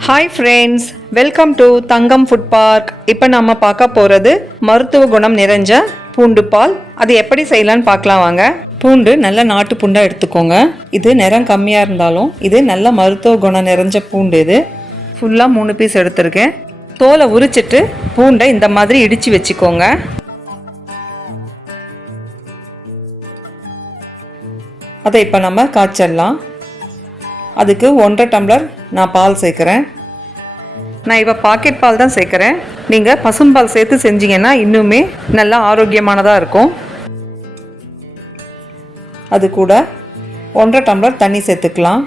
Hi friends, welcome to Thangam food park. இப்போ நம்ம பார்க்க போகிறது மருத்துவ குணம் நிறைஞ்ச பூண்டு பால். அது எப்படி செய்யலான்னு பார்க்கலாம் வாங்க. பூண்டு நல்ல நாட்டு பூண்டாக எடுத்துக்கோங்க. இது நிறம் கம்மியாக இருந்தாலும் இது நல்ல மருத்துவ குணம் நிறைஞ்ச பூண்டு. இது ஃபுல்லாக 3 பீஸ் எடுத்திருக்கேன். தோலை உரிச்சிட்டு பூண்டை இந்த மாதிரி இடித்து வச்சுக்கோங்க. அதை இப்போ நம்ம காய்ச்சிடலாம். அதுக்கு 1.5 டம்ளர் நான் பால் சேர்க்குறேன். நான் இப்போ பாக்கெட் பால் தான் சேர்க்குறேன். நீங்கள் பசும்பால் சேர்த்து செஞ்சீங்கன்னா இன்னுமே நல்லா ஆரோக்கியமானதாக இருக்கும். அது கூட 1.5 டம்ளர் தண்ணி சேர்த்துக்கலாம்.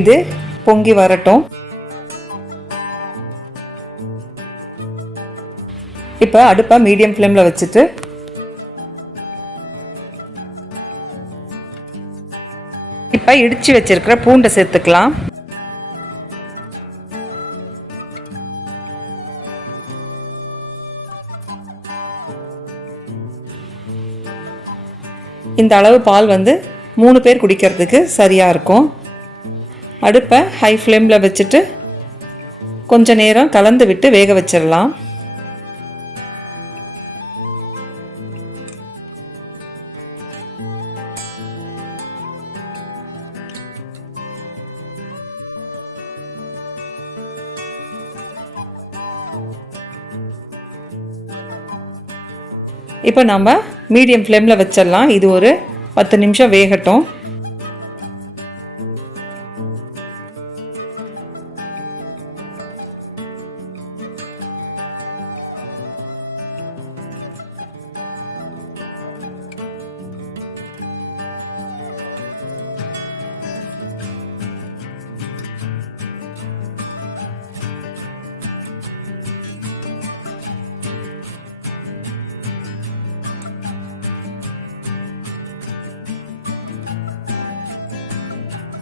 இது பொங்கி வரட்டும். இப்போ அடுப்பை மீடியம் ஃப்ளேமில் வச்சுட்டு இப்போ இடித்து வச்சிருக்கிற பூண்டை சேர்த்துக்கலாம். இந்த அளவு பால் 3 பேர் குடிக்கிறதுக்கு சரியாக இருக்கும். அடுப்பை ஹை ஃப்ளேமில் வச்சுட்டு கொஞ்ச நேரம் கலந்து விட்டு வேக வச்சிடலாம். இப்போ நம்ம மீடியம் ஃப்ளேமில் வச்சிடலாம். இது ஒரு 10 நிமிஷம் வேகட்டும்.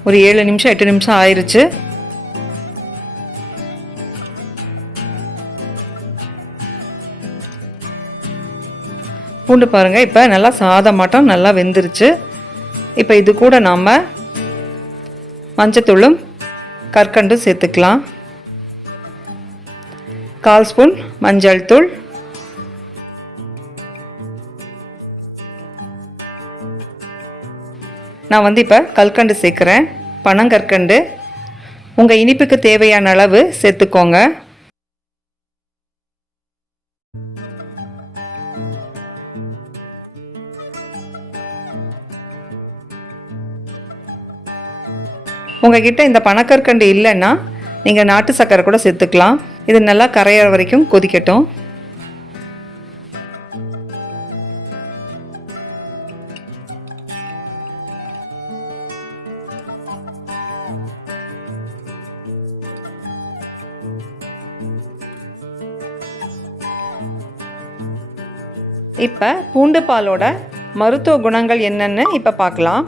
ஒரு 7 நிமிஷம் 8 நிமிஷம் ஆயிடுச்சு. பூண்டு பாருங்கள், இப்போ நல்லா சாதமாட்டம் நல்லா வெந்துருச்சு. இப்போ இது கூட நாம் மஞ்சத்தூளும் கற்கண்டும் சேர்த்துக்கலாம். 1/4 ஸ்பூன் மஞ்சள் தூள், நான் இப்போ கல்கண்டு சேர்க்குறேன். பனங்கற்கண்டு. உங்கள் இனிப்புக்கு தேவையான அளவு சேர்த்துக்கோங்க. உங்ககிட்ட இந்த பனக்கற்கண்டு இல்லைன்னா நீங்கள் நாட்டு சர்க்கரை கூட சேர்த்துக்கலாம். இது நல்லா கரையிற வரைக்கும் கொதிக்கட்டும். இப்போ பூண்டு பாலோட மருத்துவ குணங்கள் என்னென்னு இப்போ பார்க்கலாம்.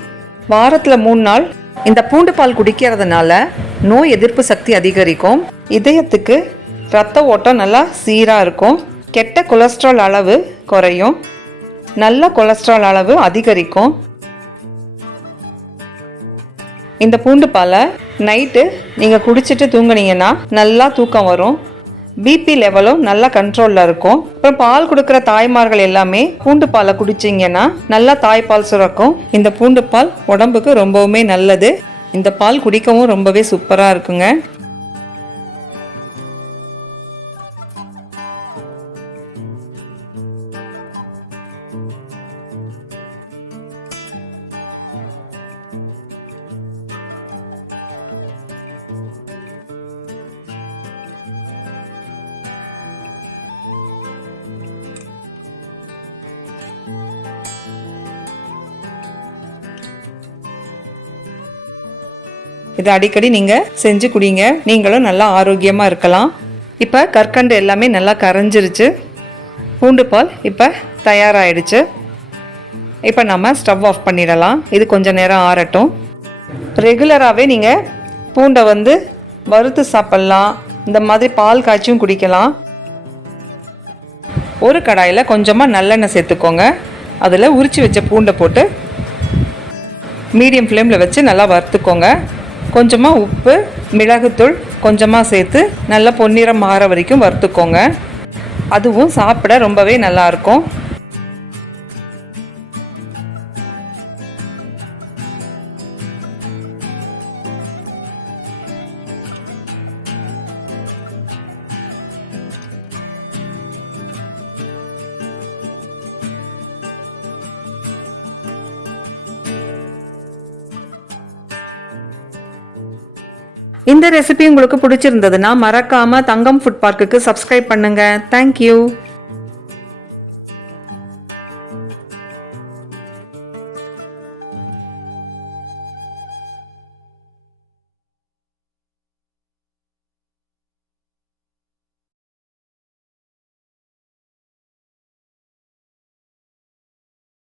வாரத்தில் 3 நாள் இந்த பூண்டு பால் குடிக்கிறதுனால நோய் எதிர்ப்பு சக்தி அதிகரிக்கும். இதயத்துக்கு இரத்த ஓட்டம் நல்லா சீராக இருக்கும். கெட்ட கொலஸ்ட்ரால் அளவு குறையும். நல்ல கொலஸ்ட்ரால் அளவு அதிகரிக்கும். இந்த பூண்டு பாலை நைட்டு நீங்கள் குடிச்சிட்டு தூங்குனீங்கன்னா நல்லா தூக்கம் வரும். பிபி லெவலும் நல்லா கண்ட்ரோலில் இருக்கும். அப்புறம் பால் கொடுக்குற தாய்மார்கள் எல்லாமே பூண்டு பாலை குடிச்சிங்கன்னா நல்லா தாய்ப்பால் சுரக்கும். இந்த பூண்டு பால் உடம்புக்கு ரொம்பவுமே நல்லது. இந்த பால் குடிக்கவும் ரொம்பவே சூப்பராக இருக்குங்க. இதை அடிக்கடி நீங்கள் செஞ்சு குடிங்க. நீங்களும் நல்லா ஆரோக்கியமாக இருக்கலாம். இப்போ கற்கண்டு எல்லாமே நல்லா கரைஞ்சிருச்சு. பூண்டு பால் இப்போ தயாராகிடுச்சு. இப்போ நம்ம ஸ்டவ் ஆஃப் பண்ணிடலாம். இது கொஞ்சம் நேரம் ஆறட்டும். ரெகுலராகவே நீங்கள் பூண்டை வறுத்து சாப்பிட்லாம். இந்த மாதிரி பால் காய்ச்சியும் குடிக்கலாம். ஒரு கடாயில் கொஞ்சமாக நல்லெண்ணெய் சேர்த்துக்கோங்க. அதில் உரித்து வச்ச பூண்டை போட்டு மீடியம் ஃப்ளேமில் வச்சு நல்லா வறுத்துக்கோங்க. கொஞ்சமாக உப்பு, மிளகுத்தூள் கொஞ்சமாக சேர்த்து நல்லா பொன்னிறம் மாற வரைக்கும் வறுத்துக்கோங்க. அதுவும் சாப்பிட ரொம்பவே நல்லாயிருக்கும். இந்த ரெசிபி உங்களுக்கு பிடிச்சிருந்ததுன்னா மறக்காம தங்கம் ஃபுட் பார்க்குக்கு சப்ஸ்கிரைப் பண்ணுங்க. தேங்க்யூ.